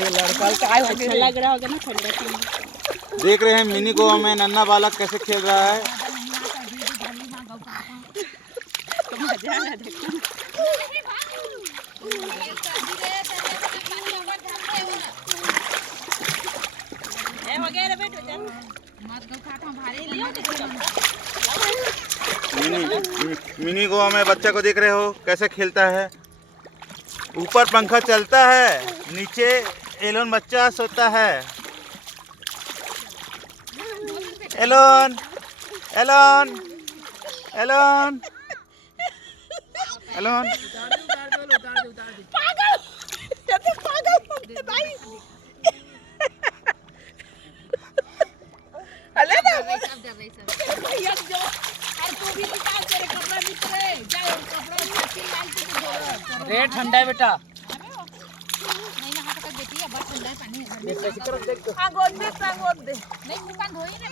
ये लड़का का अच्छा लग रहा होगा ना ठंडा ठंडा। देख रहे हैं मिनी गोवा में नन्हा बालक कैसे खेल रहा है। तो मजा आ देखो। ए वगैरह बैठो चल। मत गो खाता भारी लियो मिनी गोवा में बच्चा को देख रहे हो कैसे खेलता है। ऊपर पंखा चलता है, नीचे एलोन बच्चा सोता है। एलोन एलोन एलोन एलोन पागल जैसे पागल भाई। अले ना भैया जो और तू भी निकाल तेरे कपड़ा निकले जाओ कपड़ा छाती लाल के रे ठंडा है बेटा। नहीं ना हाथ का बेटी अब ठंडा है पानी है। हां गोद में गोद दे नहीं मुंह कान धोई ना।